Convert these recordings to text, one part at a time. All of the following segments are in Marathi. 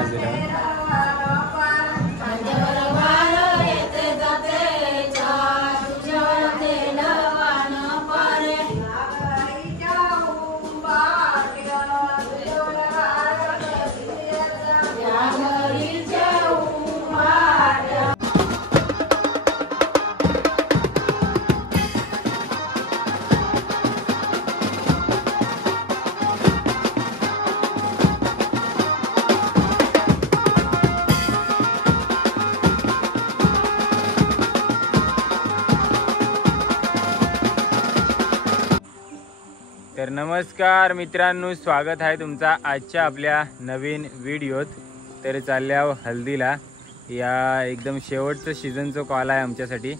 बांधलेला. तर नमस्कार मित्रांनो, स्वागत आहे तुमचा आजच्या आपल्या नवीन व्हिडिओत. तर चालल्या हल्दीला. या एकदम शेवटचं सीझनचं कॉल आहे आमच्यासाठी.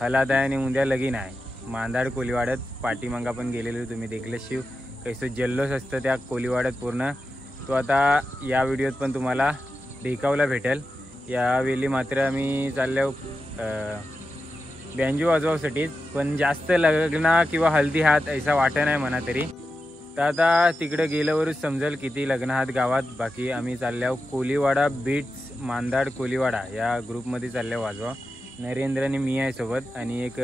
हलाद आहे आणि उद्या लगीन आहे. मांदाड कोलीवाड्यात पाठीमागा पण गेलेलो तुम्ही देखलं शिव कैसं जल्लोष असतं त्या कोलीवाड्यात पूर्ण. तो आता या व्हिडिओत पण तुम्हाला देखावला भेटेल. यावेळी मात्र आम्ही चाललो बँजो वाजवासाठीच, पण जास्त लग्न किंवा हल्दी हात ऐसा वाटत नाही म्हणा तरी. तर आता तिकडे गेल्यावरच समजेल किती लग्न हात गावात. बाकी आम्ही चाललो कोलीवाडा बीट्स मांदाड कोलीवाडा या ग्रुपमध्ये चाललो वाजवा. नरेंद्र आणि मी आहे सोबत आणि एक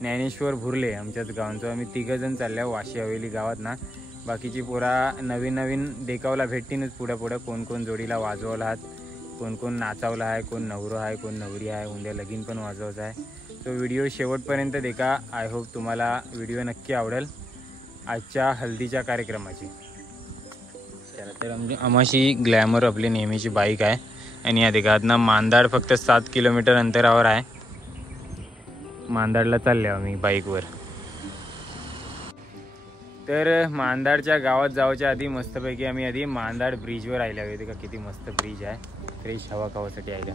ज्ञानेश्वर भुरले आमच्याच गावांचं. आम्ही तिघंजण चाललो वाशी हवेली गावात ना. बाकीची पोरा नवीन नवीन देखावला भेटतीनच पुढं पुढं. कोण कोण जोडीला वाजवला आहात, कोण कोण नाचावला आहे, कोण नवरो आहे, कोण नवरी आहे. उद्या लगीन पण वाजवायचं आहे. तो व्हिडिओ शेवटपर्यंत देखा. आय होप तुम्हाला व्हिडिओ नक्की आवडेल आजच्या हल्दीच्या कार्यक्रमाची. तर आम्हाशी ग्लॅमर आपली नेहमीची बाईक आहे आणि या देखातना मांदाड फक्त 7 किलोमीटर अंतरावर आहे. मांदाडला चालले आम्ही बाईकवर. तर मांदाडच्या गावात जायच्या आधी मस्तपैकी आम्ही आधी मांदाड ब्रिजवर आयला हवे. का किती मस्त ब्रिज आहे, फ्रेश हवा खावासाठी आयला.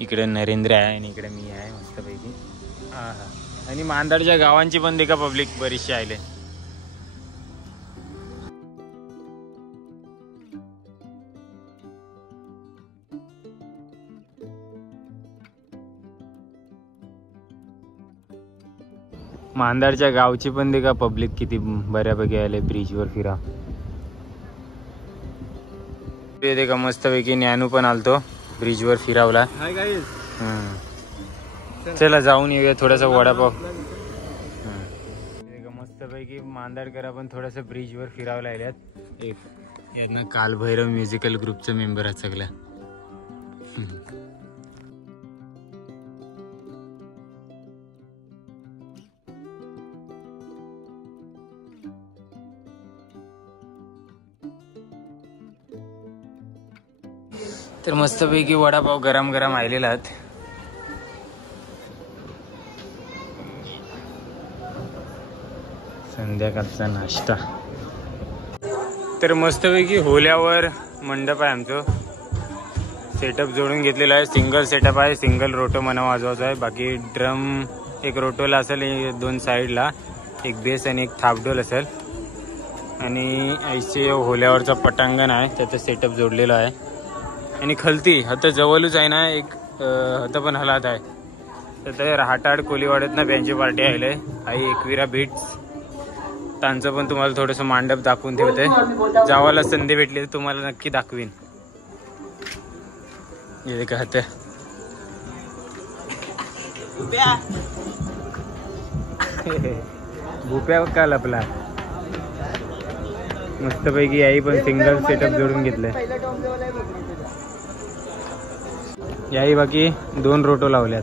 इकडे नरेंद्र आहे आणि इकडे मी आहे मस्तपैकी. हा आणि मांदाडच्या गावांची पण देखा पब्लिक बरीचशी आले. मांदाडच्या गावची पण देखा पब्लिक किती बऱ्यापैकी आले ब्रिजवर फिरा. ते देखा मस्तपैकी ज्ञानू पण आलतो ब्रिजवर फिरावला. चला जाऊन येऊया थोडासा वडापाव. मस्तपैकी मांदाडकरा पण थोडस ब्रिजवर फिरावला आल्यात. यांना कालभैरव म्युझिकल ग्रुपचं मेंबर आहेत सगळ्या. तर मस्तपैकी वडापाव गरम गरम आलेला आहेत. संध्याकाळचा नाश्ता. तर मस्तपैकी होल्यावर मंडप आहे आमचं. सेटअप जोडून घेतलेला आहे. सिंगल सेटअप आहे. सिंगल रोटो म्हणा वाजवायचा आहे. बाकी ड्रम एक रोटोला असेल, 2 साईडला एक बेस आणि एक थापडोल असेल. आणि ऐसे होल्यावरचा पटांगण आहे त्याचं सेटअप जोडलेलं आहे. आणि खलती आता जवळच आहे ना. एक आता पण हलात आहे. तर ते राहटाड कोलीवाड्यात ना बँजो पार्टी आहे. आई एकविरा बीट्स त्यांचं पण तुम्हाला थोडंसं मांडप दाखवून ठेवते. जावाला संधी भेटली तर तुम्हाला नक्की दाखवीन. हे का होतं भुप्या काल आपला मस्तपैकी आई पण सिंगल सेटअप जोडून घेतलंय. याही बाकी 2 रोटो लावल्यात.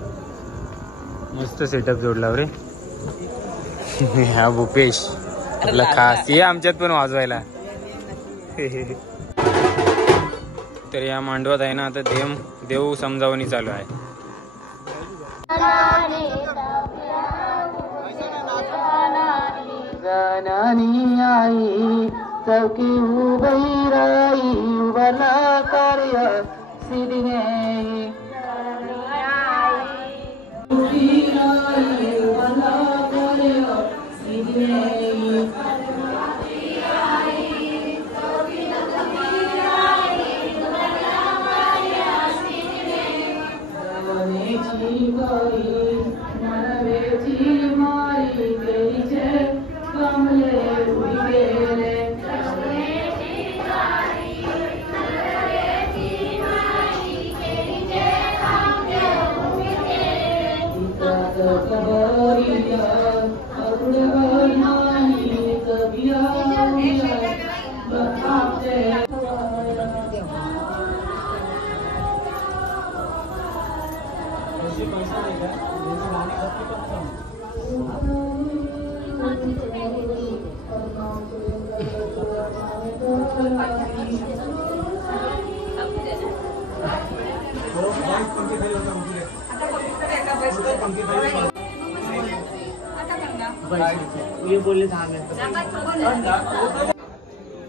मस्त सेटअप जोडला रे. हा भूपेश आपला खास ये आमच्यात पण वाजवायला. तर या मांडवात आहे ना आता देव समजावणी चालू आहे. चौकी उभी राई उभला कार्य सिद्धी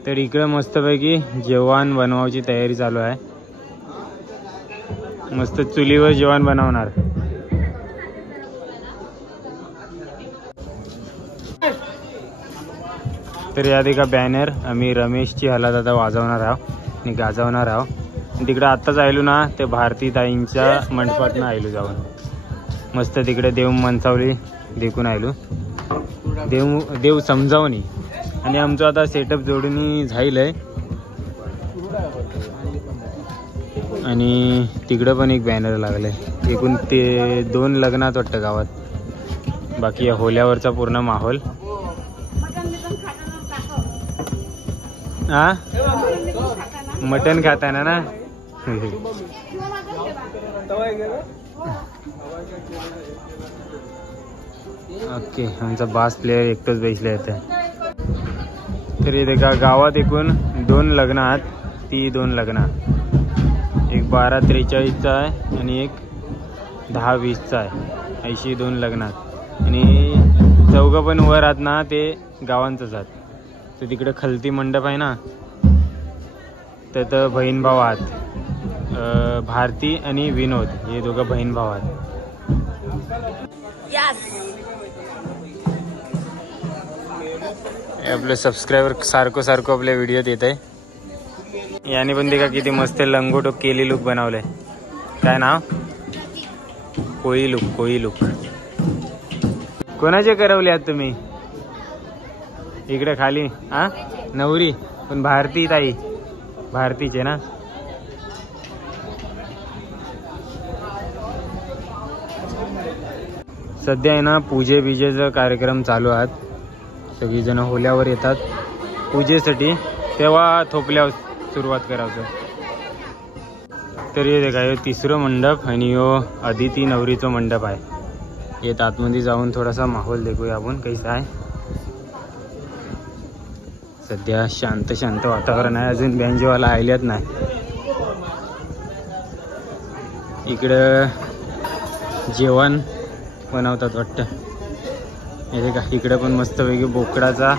तर इकडे मस्तपैकी जेवण बनवायची तयारी चालू आहे. मस्त चुलीवर जेवण बनवणार. तर यात एका बॅनर आम्ही रमेशची हलात आता वाजवणार आहोत आणि गाजवणार आहोत. तिकडे आत्ताच आयलो ना ते भारती ताईंच्या मंडपात ना आयलो जाऊन. मस्त तिकडे देव मनसावली देखून आयलो. देव समजावणी आणि आमचं आता सेटअप जोडून झालंय. आणि तिकडं पण एक बॅनर लागलाय. एकूण ते 2 लग्नात वाटतं गावात. बाकी होल्यावरचा पूर्ण माहोल. हा मटन खाताना ना. ओके आमचा बास प्लेयर एकटोच बसला येते. तर इथे गावात एकूण 2 लग्न आहेत. ती 2 लग्न एक 12:43चा आहे आणि एक 10:20चा आहे. अशी 2 लग्नात आणि चौघं पण वर आहेत ना ते गावांचंच आहेत. तर तिकडे खलती मंडप आहे ना तर बहीण भाऊ आहेत. भारती आणि विनोद हे दोघं बहीण भाऊ आहेत. आपले सबस्क्रायबर सारखं आपल्या व्हिडिओत येत आहे. याने पण ते का किती मस्त लंगोट केली लुक बनवलंय. काय नाव? कोळी लुक. कोणाचे करवले आहात तुम्ही? इकडे खाली हा नवरी पण भारती ताई भारतीचे ना. सध्या आहे ना पूजेचा कार्यक्रम चालू आहेत. सगळीजण होल्यावर येतात पूजेसाठी. तेव्हा थोपल्यावर सुरुवात करायचं. तर हे काय 3रं मंडप आणि यो अदिती नवरीचं मंडप आहे. येत आतमध्ये जाऊन थोडासा माहोल देखूया आपण कैसा आहे. सध्या शांत वातावरण आहे. अजून बँजोवाला आल्यात नाही. इकडं जेवण बनवतात वाटतं. हे का इकडं पण मस्तपैकी बोकडाचा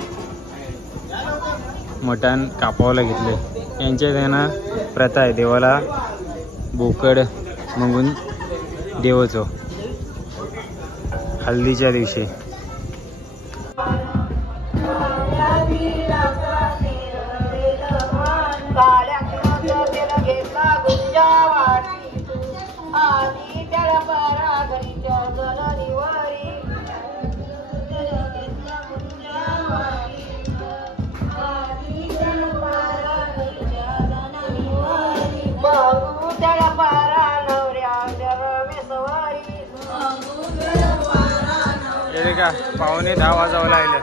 मटण कापावला घेतले. यांच्या त्यांना प्रथा आहे देवाला बोकड मागून देवाचं हल्दीच्या दिवशी. का 9:45 वाजावं लागलं.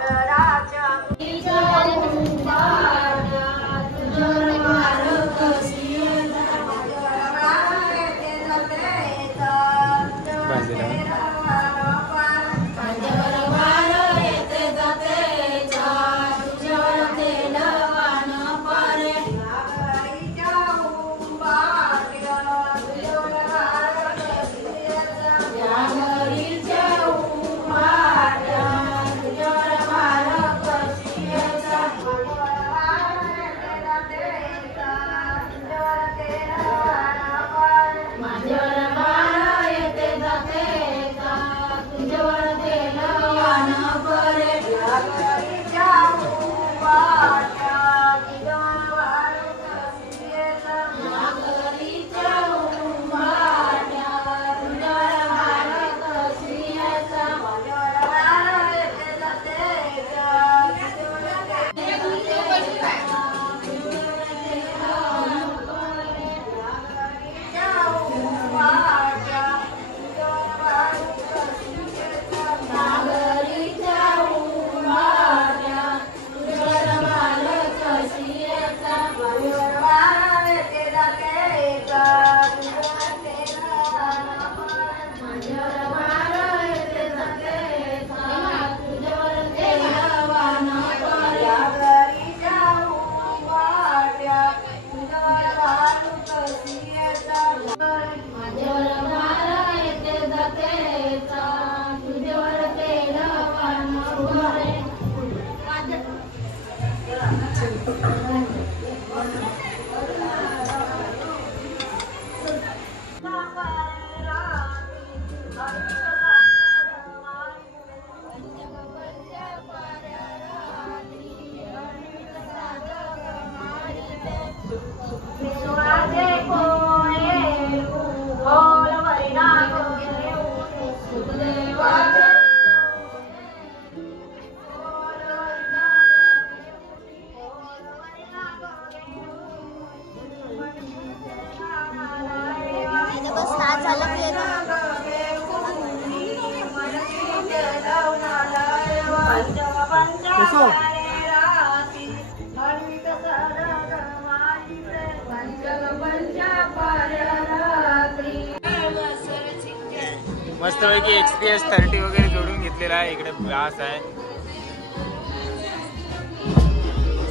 मस्तपैकी XPS 30 वगैरे जोडून घेतलेला आहे. इकडे ग्लास आहे,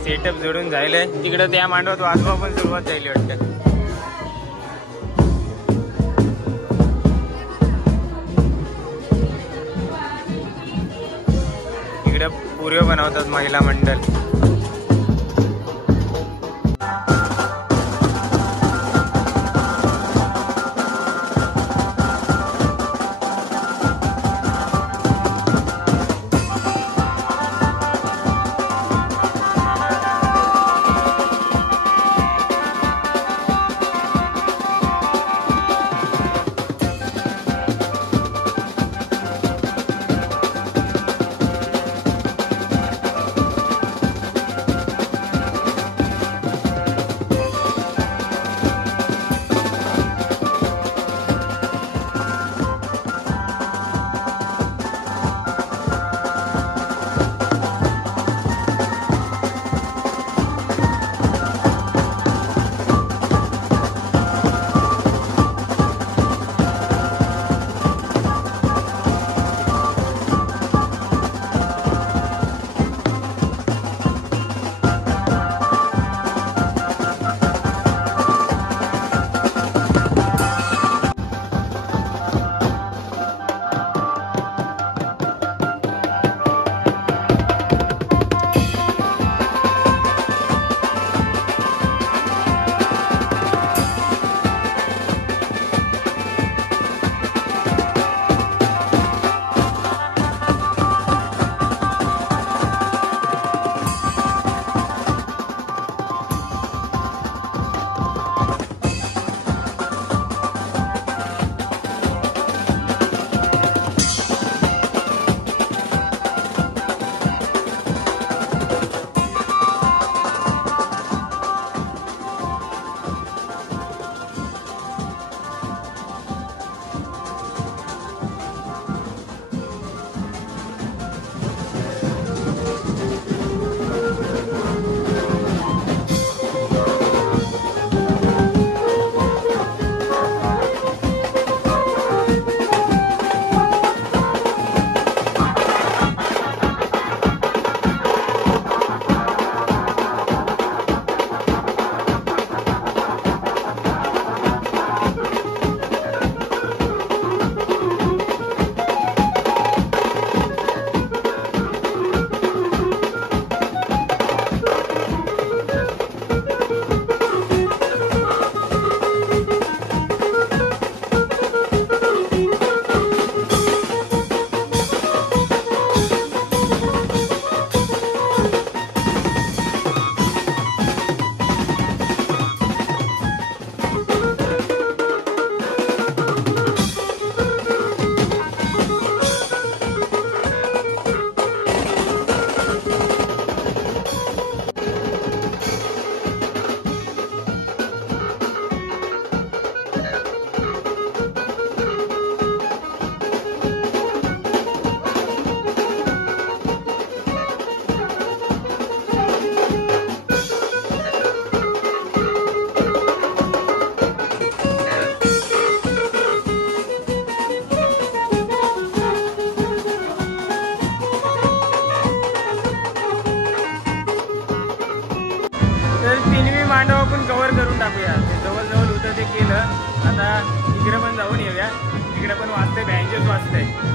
सेटअप जोडून जायलंय. तिकडे त्या मांडवात वाजवा पण सुरुवात झाली वाटतं. इकडे पुऱ्या बनवतात महिला मंडळ. मांडव आपण कव्हर करून टाकूया. ते जवळ होतं ते केलं. आता इकडे पण जाऊन येऊया. इकडे पण वाजते 82 वाजते.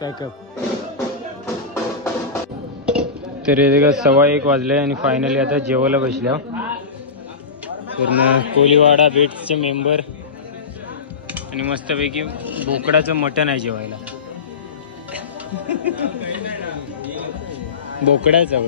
पॅकअप. तर हे का 1:15 वाजले आणि फायनली आता जेवायला बसल्या. पूर्ण कोलीवाडा बीट्सचे मेंबर आणि मस्तपैकी बोकडाचं मटण आहे जेवायला. बोकडाचा